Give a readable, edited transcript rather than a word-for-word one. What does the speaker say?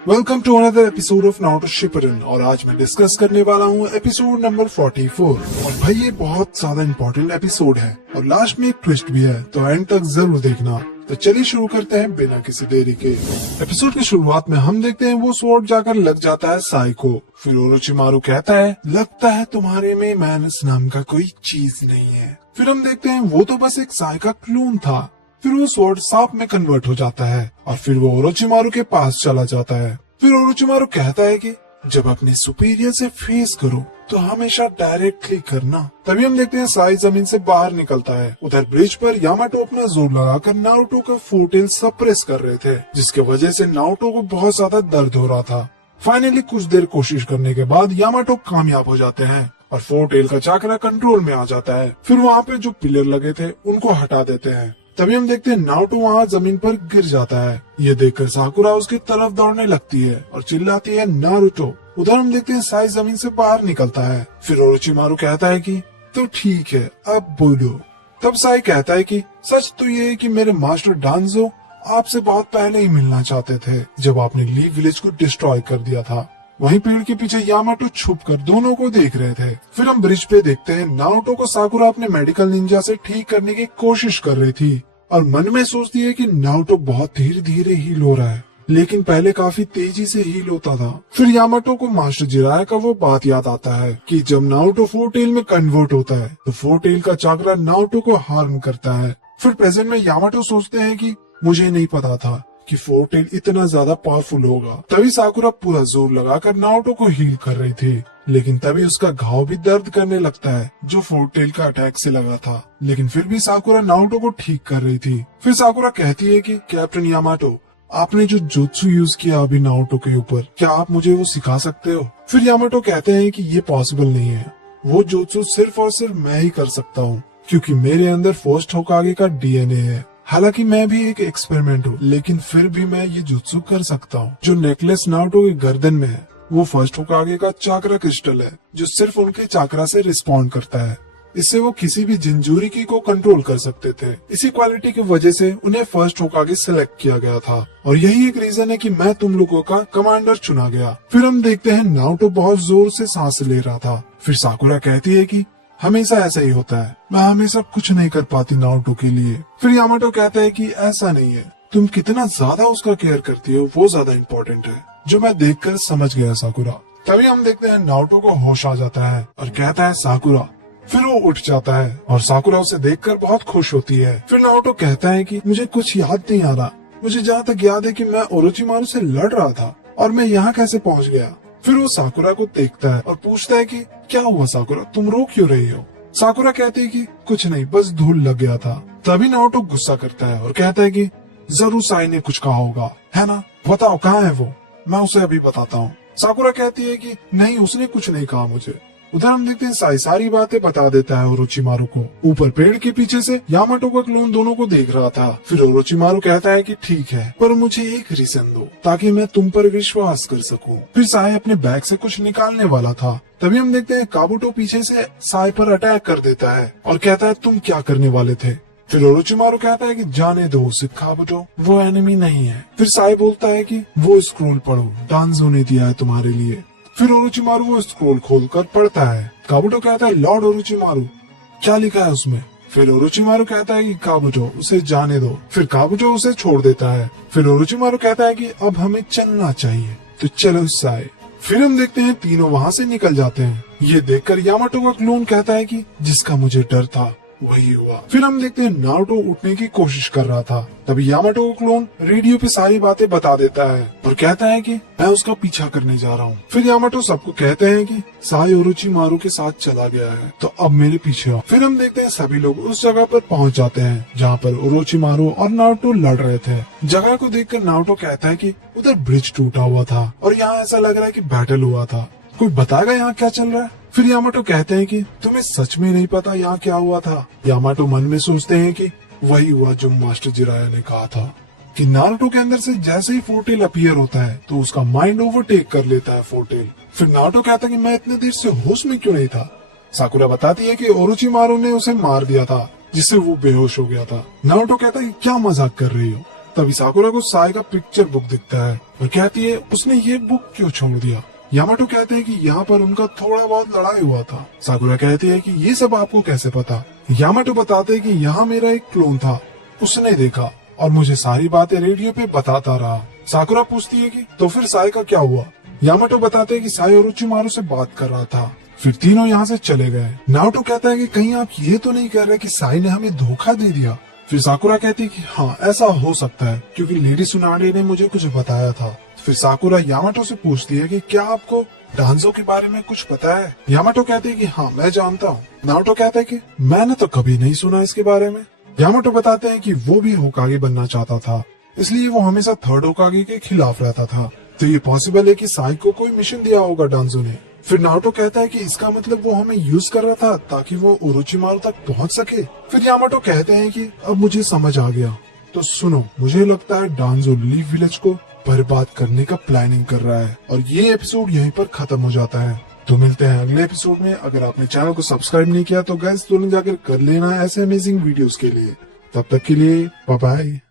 Welcome to another episode of Naruto Shippuden और आज मैं डिस्कस करने वाला हूँ एपिसोड नंबर 44। और भाई ये बहुत ज्यादा इम्पोर्टेंट एपिसोड है और लास्ट में एक ट्विस्ट भी है, तो एंड तक जरूर देखना। तो चलिए शुरू करते हैं बिना किसी देरी के। एपिसोड की शुरुआत में हम देखते हैं वो स्वॉर्ड जाकर लग जाता है साई को। फिर ओरोचिमारू कहता है, लगता है तुम्हारे में मैनस नाम का कोई चीज नहीं है। फिर हम देखते हैं वो तो बस एक साई का क्लोन था। फिर वो स्वॉर्ड सांप में कन्वर्ट हो जाता है और फिर वो ओरोचिमारू के पास चला जाता है। फिर ओरोचिमारू कहता है कि जब अपने सुपीरियर से फेस करो तो हमेशा डायरेक्टली करना। तभी हम देखते हैं साई जमीन से बाहर निकलता है। उधर ब्रिज पर यामाटो अपना जोर लगाकर नारुतो का फोर्टेल सप्रेस कर रहे थे, जिसके वजह से नारुतो को बहुत ज्यादा दर्द हो रहा था। फाइनली कुछ देर कोशिश करने के बाद यामाटो कामयाब हो जाते हैं और फोर्टेल का चाकरा कंट्रोल में आ जाता है। फिर वहाँ पे जो पिलर लगे थे उनको हटा देते हैं। तभी हम देखते हैं नारुतो वहाँ जमीन पर गिर जाता है। ये देखकर साकुरा उसकी तरफ दौड़ने लगती है और चिल्लाती है नारुतो। उधर हम देखते हैं साई जमीन से बाहर निकलता है। फिर ओरोचिमारू कहता है कि तो ठीक है अब बोलो। तब साई कहता है कि सच तो ये है कि मेरे मास्टर डांजो आपसे बहुत पहले ही मिलना चाहते थे, जब आपने लीव विलेज को डिस्ट्रॉय कर दिया था। वहीं पेड़ के पीछे यामाटो छुपकर दोनों को देख रहे थे। फिर हम ब्रिज पे देखते हैं नारुतो को साकुरा अपने मेडिकल निंजा से ठीक करने की कोशिश कर रही थी और मन में सोचती है कि नारुतो बहुत धीरे धीरे हील हो रहा है, लेकिन पहले काफी तेजी से हील होता था। फिर यामाटो को मास्टर जिराया का वो बात याद आता है कि जब नारुतो फोर्टेल में कन्वर्ट होता है तो फोर्टेल का चाकरा नारुतो को हार्म करता है। फिर प्रेजेंट में यामाटो सोचते हैं कि मुझे नहीं पता था कि फोर्टेल इतना ज्यादा पावरफुल होगा। तभी साकुरा पूरा जोर लगाकर नारुतो को हील कर रही थी, लेकिन तभी उसका घाव भी दर्द करने लगता है जो फोर्टेल का अटैक से लगा था। लेकिन फिर भी साकुरा नारुतो को ठीक कर रही थी। फिर साकुरा कहती है कि कैप्टन यामाटो, आपने जो जुत्सु यूज किया अभी नारुतो के ऊपर, क्या आप मुझे वो सिखा सकते हो? फिर यामाटो कहते हैं कि ये पॉसिबल नहीं है, वो जुत्सु सिर्फ और सिर्फ मैं ही कर सकता हूँ, क्योंकि मेरे अंदर फर्स्ट होकागे का डीएनए है। हालांकि मैं भी एक एक्सपेरिमेंट हूँ, लेकिन फिर भी मैं ये जुत्सु कर सकता हूँ। जो नेकलेस नारुतो के गर्दन में है वो फर्स्ट होकागे का चाकरा क्रिस्टल है, जो सिर्फ उनके चाकरा से रिस्पॉन्ड करता है। इससे वो किसी भी जिंजूरिकी को कंट्रोल कर सकते थे। इसी क्वालिटी की वजह से उन्हें फर्स्ट होकागे सिलेक्ट किया गया था और यही एक रीजन है कि मैं तुम लोगों का कमांडर चुना गया। फिर हम देखते हैं नारुतो बहुत जोर से सांस ले रहा था। फिर साकुरा कहती है कि हमेशा ऐसा ही होता है, मैं हमेशा कुछ नहीं कर पाती नारुतो के लिए। फिर यामाटो कहता है कि ऐसा नहीं है, तुम कितना ज्यादा उसका केयर करती हो वो ज्यादा इम्पोर्टेंट है, जो मैं देखकर समझ गया साकुरा। तभी हम देखते हैं नारुतो को होश आ जाता है और कहता है साकुरा। फिर वो उठ जाता है और साकुरा उसे देखकर बहुत खुश होती है। फिर नारुतो कहता है कि मुझे कुछ याद नहीं आ रहा, मुझे जहाँ तक याद है कि मैं ओरोचिमारू से लड़ रहा था और मैं यहाँ कैसे पहुँच गया। फिर वो साकुरा को देखता है और पूछता है कि क्या हुआ साकुरा, तुम रो क्यों रही हो? साकुरा कहती है कि कुछ नहीं, बस धूल लग गया था। तभी नारुतो गुस्सा करता है और कहता है कि जरूर साई ने कुछ कहा होगा, है ना? बताओ कहाँ है वो, मैं उसे अभी बताता हूँ। साकुरा कहती है कि नहीं, उसने कुछ नहीं कहा मुझे। उधर हम देखते हैं साई सारी बातें बता देता है ओरोचिमारू को। ऊपर पेड़ के पीछे से यामाटो का क्लोन दोनों को देख रहा था। फिर ओरोचिमारू कहता है कि ठीक है, पर मुझे एक रीजन दो ताकि मैं तुम पर विश्वास कर सकूं। फिर साई अपने बैग से कुछ निकालने वाला था। तभी हम देखते हैं काबुटो पीछे से साई पर अटैक कर देता है और कहता है तुम क्या करने वाले थे? फिर ओरोचिमारू कहता है कि जाने दो उसे काबुटो, वो एनिमी नहीं है। फिर साई बोलता है कि वो स्क्रोल पढ़ो, डांजो ने दिया है तुम्हारे लिए। फिर ओरोचिमारू वो स्क्रोल खोलकर पढ़ता है। काबुटो कहता है लॉर्ड ओरोचिमारू, क्या लिखा है उसमें? फिर ओरोचिमारू कहता है कि काबुटो उसे जाने दो। फिर काबुटो उसे छोड़ देता है। फिर ओरोचिमारू कहता है कि अब हमें चलना चाहिए, तो चलो साई। फिर हम देखते हैं तीनों वहाँ से निकल जाते हैं। ये देखकर यामाटो का क्लोन कहता है कि जिसका मुझे डर था वही हुआ। फिर हम देखते हैं नारुतो उठने की कोशिश कर रहा था। तभी यामाटो का क्लोन रेडियो पे सारी बातें बता देता है और कहता है कि मैं उसका पीछा करने जा रहा हूँ। फिर यामाटो सबको कहते हैं कि साई ओरोचिमारू के साथ चला गया है, तो अब मेरे पीछे आओ। फिर हम देखते हैं सभी लोग उस जगह पर पहुँच जाते हैं जहाँ पर ओरोचिमारू और नारुतो लड़ रहे थे। जगह को देखकर नारुतो कहता है कि उधर ब्रिज टूटा हुआ था और यहाँ ऐसा लग रहा है कि बैटल हुआ था, कोई बताएगा यहाँ क्या चल रहा है? फिर यामाटो कहते हैं कि तुम्हें सच में नहीं पता यहाँ क्या हुआ था? यामाटो मन में सोचते हैं कि वही हुआ जो मास्टर जिराया ने कहा था कि नारुतो के अंदर से जैसे ही फोर्टेल अपीयर होता है तो उसका माइंड ओवरटेक कर लेता है फोर्टेल। फिर नारुतो कहता है कि मैं इतने देर से होश में क्यों नहीं था? साकुरा बताती है कि ओरोचिमारू ने उसे मार दिया था जिससे वो बेहोश हो गया था। नारुतो कहता है कि क्या मजाक कर रही हो, तभी साकुरा को साई का पिक्चर बुक दिखता है और कहती है उसने ये बुक क्यों छोड़ दिया। यामाटो कहते हैं कि यहाँ पर उनका थोड़ा बहुत लड़ाई हुआ था। साकुरा कहती है कि ये सब आपको कैसे पता। यामाटो बताते हैं कि यहाँ मेरा एक क्लोन था, उसने देखा और मुझे सारी बातें रेडियो पे बताता रहा। साकुरा पूछती है कि तो फिर साई का क्या हुआ। यामाटो बताते हैं कि साई ओरोचिमारू से बात कर रहा था। फिर तीनों यहाँ से चले गए। नाओटो कहता है कि कहीं आप ये तो नहीं कह रहे कि साई ने हमें धोखा दे दिया। फिर साकुरा कहती है कि हाँ ऐसा हो सकता है क्योंकि लेडी सुनाडे ने मुझे कुछ बताया था। फिर साकुरा यामाटो से पूछती है कि क्या आपको डांजो के बारे में कुछ पता है। यामाटो कहती है कि हाँ मैं जानता हूँ। नाओटो कहता है कि मैंने तो कभी नहीं सुना इसके बारे में। यामाटो बताते हैं कि वो भी होकागे बनना चाहता था, इसलिए वो हमेशा थर्ड होकागे के खिलाफ रहता था। तो ये पॉसिबल है कि साई को कोई मिशन दिया होगा डांजो ने। फिर नाओटो कहता है कि इसका मतलब वो हमें यूज कर रहा था ताकि वो ओरोचिमारू तक पहुंच सके। फिर यामाटो कहते हैं कि अब मुझे समझ आ गया। तो सुनो, मुझे लगता है डांजो लीफ विलेज को बर्बाद करने का प्लानिंग कर रहा है। और ये एपिसोड यहीं पर खत्म हो जाता है। तो मिलते हैं अगले एपिसोड में। अगर आपने चैनल को सब्सक्राइब नहीं किया तो गाइस तुरंत जाकर कर लेना ऐसे अमेजिंग वीडियोस के लिए। तब तक के लिए बाय बाय।